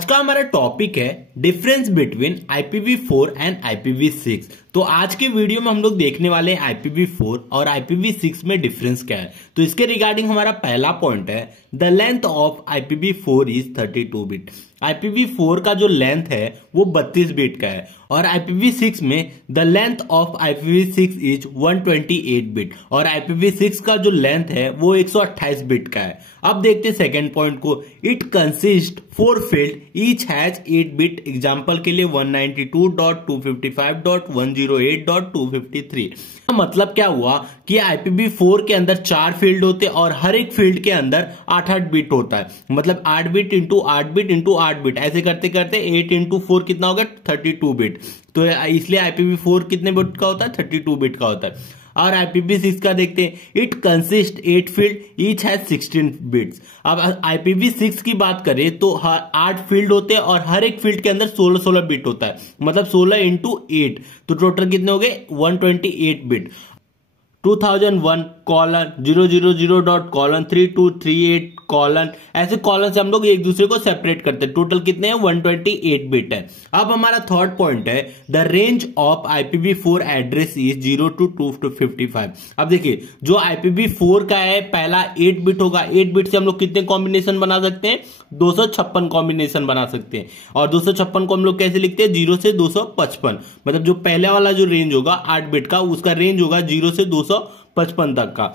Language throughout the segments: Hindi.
आज का हमारा टॉपिक है difference between IPv4 and IPv6। तो आज के वीडियो में हम लोग देखने वाले हैं IPv4 और IPv6 में डिफरेंस क्या है। तो इसके रिगार्डिंग हमारा पहला पॉइंट है the length of IPv4 is 32 bit. IPv4 का जो लेंथ है वो 32 बिट का है और IPv6 में the length of IPv6 is 128 bit और IPv6 का जो लेंथ है वो 128 बिट का है। अब देखते हैं सेकेंड पॉइंट को। It consist 4 field each has 8 bit. Example के लिए 192.255.108.253। मतलब क्या हुआ कि IPv4 के अंदर 4 फील्ड होते हैं और हर एक फील्ड के अंदर 8-8 बिट होता है। मतलब 8 bit into 8 bit into 8 bit, ऐसे करते करते 8 इंटू 4 कितना होगा 32 बिट। तो इसलिए IPv4 कितने बिट का होता है 32 बिट का होता है। और IPv6 का देखते हैं। It consist 8 field each has 16 bits. अब IPv6 की बात करें तो 8 फील्ड होते हैं और हर एक फील्ड के अंदर 16 बिट होता है। मतलब 16 इंटू 8 तो टोटल कितने हो गए 128 बिट। 2001:000.3238 ऐसे कॉलन से हम लोग एक दूसरे को सेपरेट करते हैं। टोटल कितने हैं 128 बिट है। अब हमारा थर्ड पॉइंट है the range of IPv4 address is 0 to 255। अब देखिए जो IPv4 का है पहला 8 बिट होगा। 8 बिट से हम लोग कितने कॉम्बिनेशन बना सकते हैं 256 कॉम्बिनेशन बना सकते हैं। और 256 को हम लोग कैसे लिखते हैं 0 से 255। मतलब जो पहले वाला जो रेंज होगा 8 बिट का उसका रेंज होगा 0 से 255 तक का।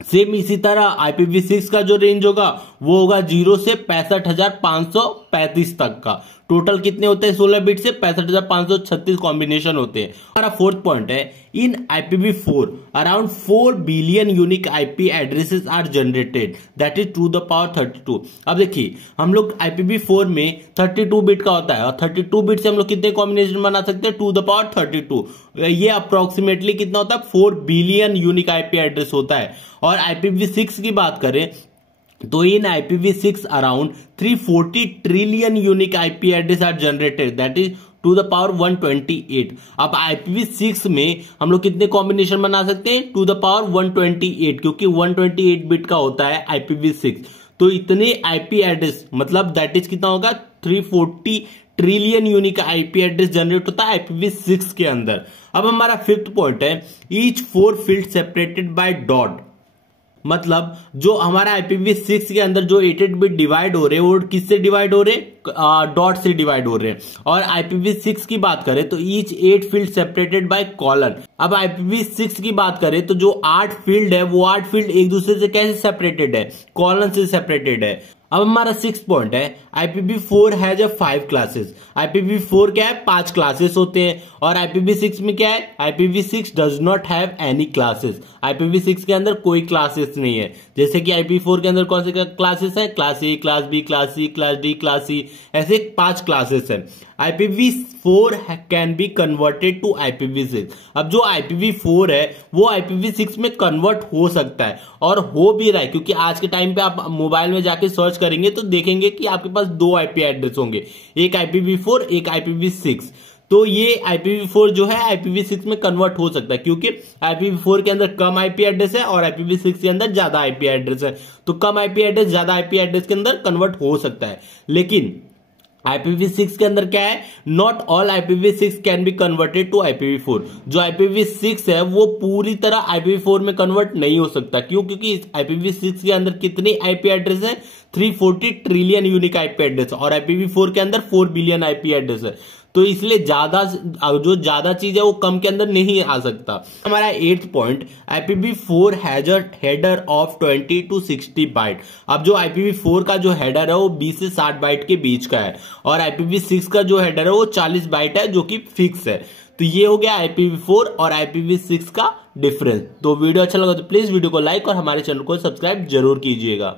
सेम इसी तरह IPv6 का जो रेंज होगा वो होगा 0 से 65,535 तक का। टोटल कितने होते हैं 16 बिट से 65,536 कॉम्बिनेशन होते हैं। हमारा फोर्थ पॉइंट है in IPv4 around 4 billion unique IP addresses are generated that is to the power 32। अब देखिए हम लोग IPv4 में 32 बिट का होता है और 32 बिट से हम लोग कितने कॉम्बिनेशन बना सकते हैं 2 द पावर 32। ये अप्रोक्सीमेटली कितना होता है 4 बिलियन यूनिक IP एड्रेस होता है। और IPv6 की बात करें तो in IPv6 around 340 trillion unique IP address are generated that is to the power 128। अब IPv6 में हम लोग कितने कॉम्बिनेशन बना सकते हैं टू द पावर 128 क्योंकि 128 बिट का होता है IPv6। तो इतने IP एड्रेस मतलब दैट इज कितना होगा 340 trillion unique IP address generate होता है IPv6 के अंदर। अब हमारा फिफ्थ पॉइंट है each 4 field separated by dot. मतलब जो हमारा IPv6 के अंदर जो 8 बिट डिवाइड हो रहे हैं वो किससे डिवाइड हो रहे हैं डॉट से डिवाइड हो रहे हैं। और IPv6 की बात करें तो each 8 field separated by colon. अब IPv6 की बात करें तो जो 8 फील्ड है वो 8 फील्ड एक दूसरे से कैसे सेपरेटेड है कॉलन से सेपरेटेड है। अब हमारा 6th पॉइंट है IPv4 हैज 5 क्लासेस। IPv4 क्या है 5 क्लासेस होते हैं और IPv6 में क्या है IPv6 does not have any classes. IPv6 के अंदर कोई क्लासेस नहीं है। जैसे कि IPv4 के अंदर कौन से क्लासेस है class A class B class C class D class C ऐसे 5 क्लासेस है। IPv4 can be converted to IPv6। अब जो IPv4 है वो IPv6 में कन्वर्ट हो सकता है और हो भी रहा है क्योंकि आज के टाइम पे आप मोबाइल में जाके सर्च करेंगे तो देखेंगे कि आपके पास 2 IP एड्रेस होंगे, एक IPv4 एक IPv6। तो ये IPv4 जो है IPv6 में कन्वर्ट हो सकता है क्योंकि IPv4 के अंदर कम IP एड्रेस है और IPv6 के अंदर ज्यादा IP एड्रेस है। तो कम IP एड्रेस ज्यादा IP एड्रेस के अंदर कन्वर्ट हो सकता है। लेकिन IPv6 के अंदर क्या है not all IPv6 can be converted to IPv4। जो IPv6 है वो पूरी तरह IPv4 में कन्वर्ट नहीं हो सकता। क्यों क्योंकि IPv6 के अंदर कितने IP एड्रेस है 340 ट्रिलियन यूनिक IP एड्रेस और IPv4 के अंदर 4 बिलियन IP एड्रेस है। तो इसलिए ज्यादा चीज है वो कम के अंदर नहीं आ सकता। हमारा 8th point IPv4 has a header of 20 to 60 byte. अब जो IPv4 का जो हेडर है वो 20 से 60 बाइट के बीच का है और IPv6 का जो हेडर है वो 40 बाइट है जो कि फिक्स है। तो ये हो गया IPv4 और IPv6 का डिफरेंस। तो वीडियो अच्छा लगा तो प्लीज वीडियो को लाइक और हमारे चैनल को सब्सक्राइब जरूर कीजिएगा।